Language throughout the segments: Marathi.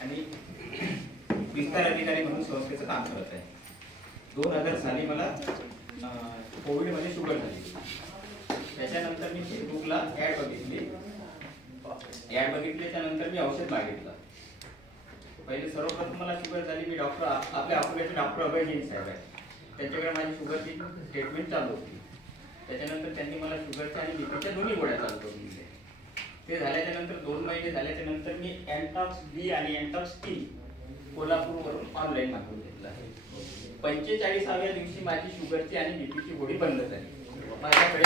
आणि विस्तार अधिकारी म्हणून संस्थेचं काम करत आहे. 2000 साली मला कोविडमध्ये शुगर झाली. त्याच्यानंतर मी फेसबुकला ॲड बघितली. ॲड बघितल्याच्या नंतर मी औषध मागितलं. पहिले सर्वप्रथम मला शुगर झाली. मी डॉक्टर आपल्या अकोल्याचे डॉक्टर अभय जैन साहेब आहे, त्यांच्याकडे माझी शुगरची ट्रीटमेंट चालू होती. त्याच्यानंतर त्यांनी मला शुगरच्या आणि बीपीच्या दोन्ही गोळ्या चालू करून दिल्या. ते झाल्याच्या नंतर 2 महिने झाल्याच्या नंतर मी एंटॉक्स बी आणि एंटॉक्स टी कोल्हापूरवरून ऑनलाईन मागवून घेतला आहे. 45व्या दिवशी माझी शुगरची आणि बीपीची गोळी बंद झाली माझ्याकडे.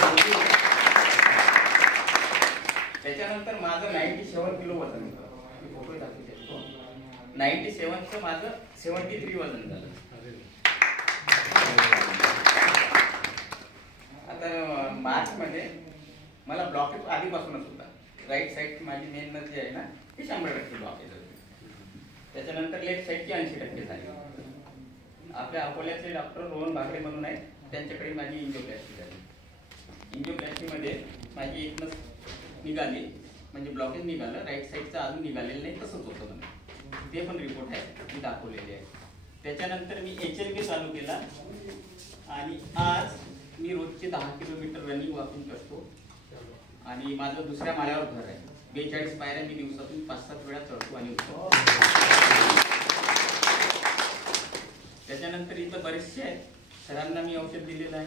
त्याच्यानंतर माझं 97 किलो वजन होतं. फोटो दाखवू शकतो. 97चं माझं 73 वजन झालं. आता मार्चमध्ये मला ब्लॉकेज आधीपासूनच होता. राईट साईडची माझी मेन नस जी आहे ना ती 100% ब्लॉकेज होती. त्याच्यानंतर लेफ्ट साईडची 80% झाली. आपल्या अकोल्याचे डॉक्टर रोहन भागरे म्हणून आहेत, त्यांच्याकडे माझी इंजिओप्लास्टी झाली. इंजिओप्लास्टीमध्ये माझी एक नस निघाली, म्हणजे ब्लॉकेज निघालं. राईट साईडचं अजून निघालेलं नाही, तसंच होतं म्हणून. ते पण रिपोर्ट आहे, मी दाखवलेले आहे. त्याच्यानंतर मी HLB चालू केला आणि आज मी रोजचे 10 किलोमीटर रनिंग वॉकिंग करतो. आणि माझं दुसऱ्या माळ्यावर घर आहे. 42 पायऱ्या मी दिवसातून 5-7 वेळा चढतो आणि उठतो. त्याच्यानंतर इथं बरेचसे आहेत, सरांना मी औषध दिलेलं आहे.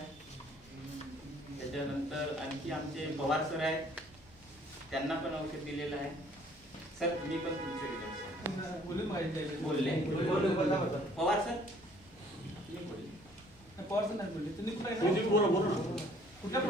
त्याच्यानंतर आणखी आमचे पवार सर आहेत, त्यांना पण औषध दिलेलं आहे. सर तुम्ही पण तुमचे रिझल्ट बोलले. पवार सर पवार सर नाही बोलले, तुम्ही कुठल्या